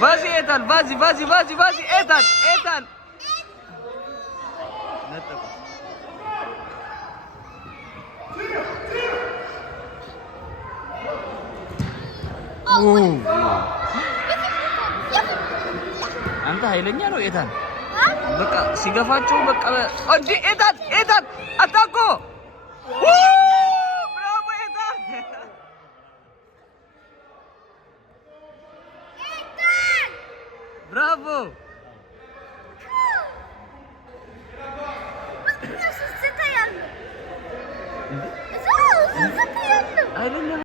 ባዚ ኤታን ባዚ ኤታን ነጠቁ አንተ ኃይለኛ ነው ኤታን። በቃ ሲገፋቸው በቃ እንዴ ኤታን አታኮ ብራቮ ኤታን ብራቮ አይደለም